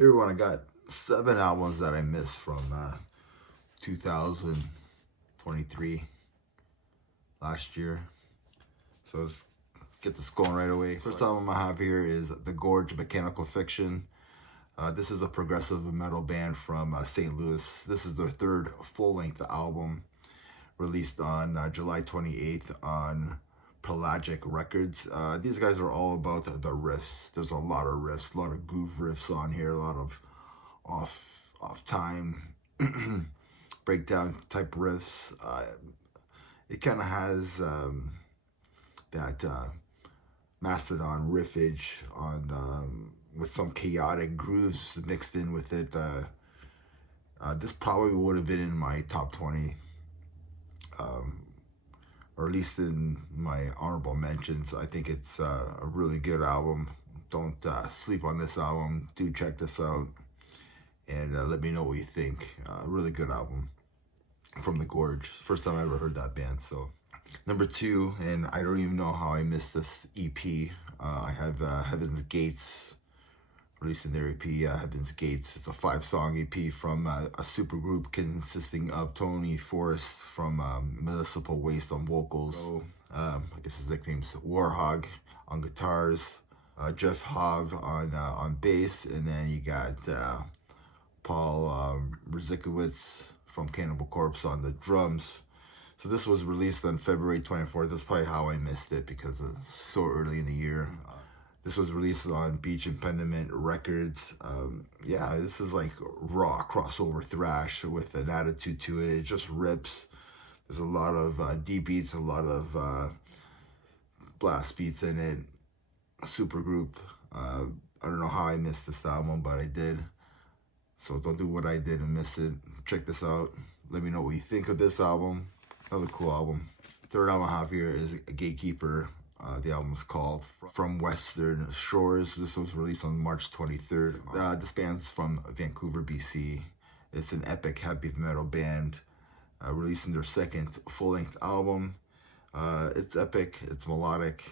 Here everyone, I got 7 albums that I missed from 2023, last year. So let's get this going right away. First album I have here is The Gorge, Mechanical Fiction. This is a progressive metal band from St. Louis. This is their 3rd full-length album, released on July 28th on Pelagic Records. These guys are all about the riffs. There's a lot of riffs, a lot of groove riffs on here, a lot of off time breakdown type riffs. It kind of has that Mastodon riffage on with some chaotic grooves mixed in with it. This probably would have been in my top 20. Or at least in my honorable mentions. I think it's a really good album. Don't sleep on this album. Do check this out and let me know what you think. Really good album from The Gorge. First time I ever heard that band. So number 2, and I don't even know how I missed this EP. I have Heaven's Gates releasing their EP, Heaven's Gates. It's a 5-song EP from a supergroup consisting of Tony Forrest from Municipal Waste on vocals. So, I guess his nickname's Warhog on guitars. Jeff Hov on bass, and then you got Paul Rzykowicz from Cannibal Corpse on the drums. So this was released on February 24th. That's probably how I missed it because it's so early in the year. This was released on Beach Impediment Records. Yeah, this is like raw crossover thrash with an attitude to it. It just rips. There's a lot of deep beats, a lot of blast beats in it. Super group. I don't know how I missed this album, but I did. So don't do what I did and miss it. Check this out. Let me know what you think of this album. Another cool album. 3rd album I have here is Gatekeeper. The album is called From Western Shores. This was released on March 23rd. This band's from Vancouver, BC. It's an epic heavy metal band, releasing their 2nd full-length album. It's epic, it's melodic,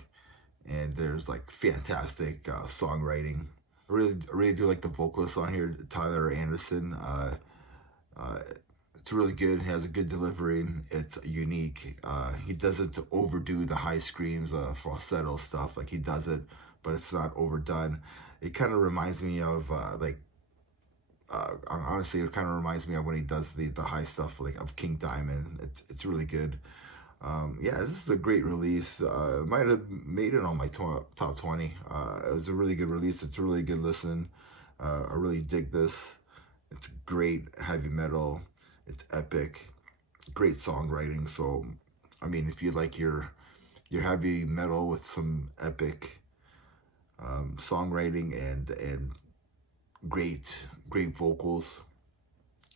and there's like fantastic songwriting. I really do like the vocalist on here, Tyler Anderson. It's really good. He has a good delivery. It's unique. He doesn't overdo the high screams, falsetto stuff. Like, he does it, but it's not overdone. It kind of reminds me of honestly, it kind of reminds me of when he does the high stuff, like of King Diamond. It's really good. Yeah, this is a great release. Might have made it on my top 20. It was a really good release. It's a really good listen. I really dig this. It's great heavy metal. It's epic, great songwriting. So, I mean, if you like your heavy metal with some epic songwriting and great vocals,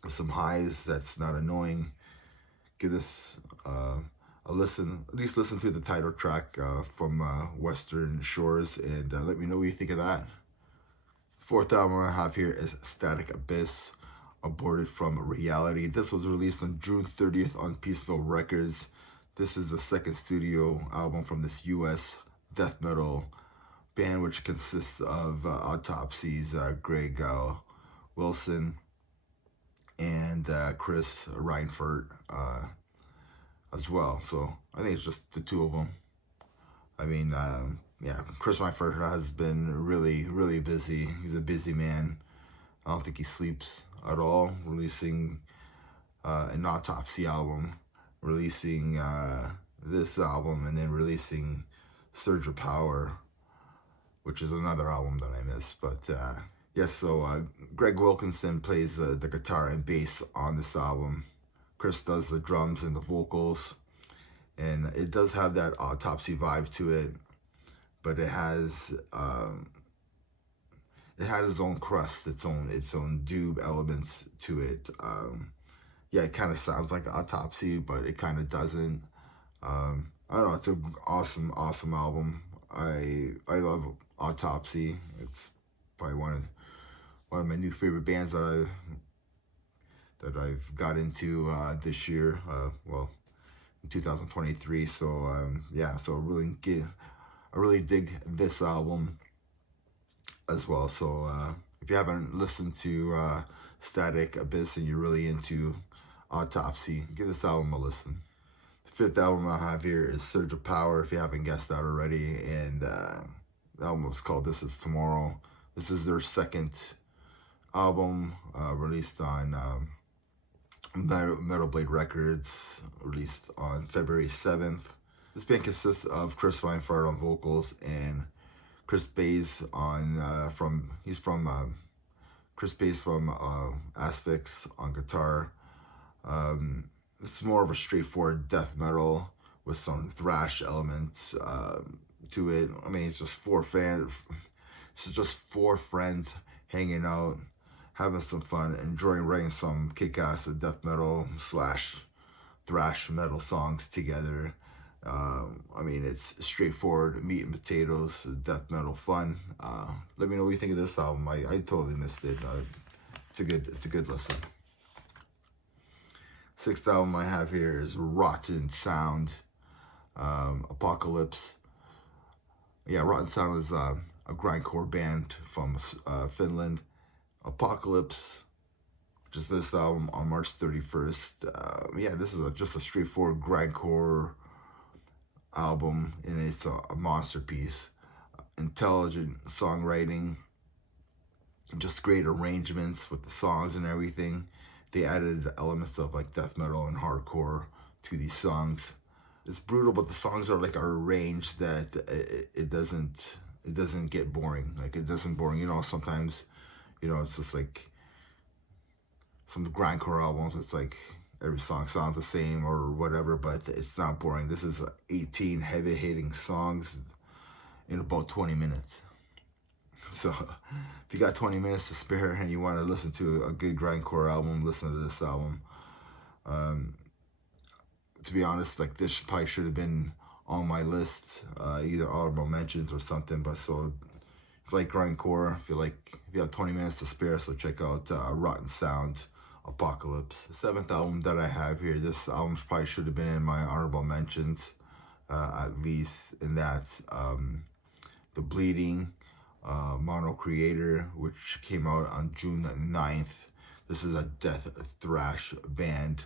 with some highs that's not annoying, give this a listen. At least listen to the title track from Western Shores, and let me know what you think of that. 4th album I have here is Static Abyss, Aborted from Reality. This was released on June 30th on Peaceville Records. This is the 2nd studio album from this US death metal band, which consists of Autopsy's Greg Wilson and Chris Reinfurt as well. So I think it's just the 2 of them. I mean, yeah, Chris Reinfurt has been really busy. He's a busy man. I don't think he sleeps at all, releasing an Autopsy album, releasing this album, and then releasing Surge of Power, which is another album that I missed. But yes, so Greg Wilkinson plays the guitar and bass on this album. Chris does the drums and the vocals, and it does have that Autopsy vibe to it, but it has its own crust, its own doob elements to it. Yeah, it kind of sounds like Autopsy, but it kind of doesn't. I don't know. It's an awesome album. I love Autopsy. It's probably one of my new favorite bands that I've got into this year. Well, in 2023. So yeah. So I really dig this album as well. So If you haven't listened to Static Abyss and you're really into Autopsy, give this album a listen. The fifth album I have here is Surge of Power, if you haven't guessed that already, and the album is called This Is Tomorrow. This is their second album, released on Metal Blade Records, released on February 7th. This band consists of Chris Weinfart on vocals and Chris Bays on Chris Bays from Asphyx on guitar. It's more of a straightforward death metal with some thrash elements to it. I mean, it's just four friends hanging out, having some fun, enjoying writing some kick-ass death metal / thrash metal songs together. I mean, it's straightforward meat and potatoes, death metal fun. Let me know what you think of this album. I totally missed it. It's a good listen. Sixth album I have here is Rotten Sound, Apocalypse. Yeah, Rotten Sound is a grindcore band from Finland. Apocalypse, which is this album on March 31st. Yeah, this is just a straightforward grindcore album, and it's a masterpiece. Intelligent songwriting, just great arrangements with the songs and everything. They added elements of like death metal and hardcore to these songs. It's brutal, but the songs are arranged that it doesn't get boring. Like, it doesn't boring. You know, sometimes, you know, it's just like some grindcore albums. It's like every song sounds the same or whatever, but it's not boring. This is 18 heavy-hitting songs in about 20 minutes. So if you got 20 minutes to spare and you want to listen to a good grindcore album, listen to this album. To be honest, like, this probably should have been on my list, either honorable mentions or something. But so if you like grindcore, if you have 20 minutes to spare, so check out Rotten Sound, Apocalypse. The seventh album that I have here, this album probably should have been in my honorable mentions, at least, and that's The Bleeding, Mono Creator, which came out on June 9th. This is a death thrash band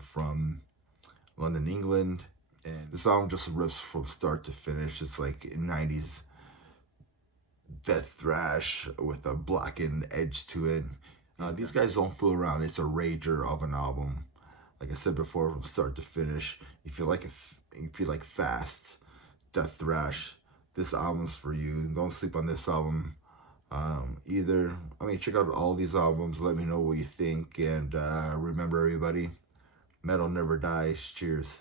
from London, England, and this album just rips from start to finish. It's like 90s death thrash with a blackened edge to it. These guys don't fool around. It's a rager of an album. Like I said before, from start to finish. If you like fast death thrash, this album's for you. Don't sleep on this album either. I mean, check out all these albums. Let me know what you think. And remember, everybody, metal never dies. Cheers.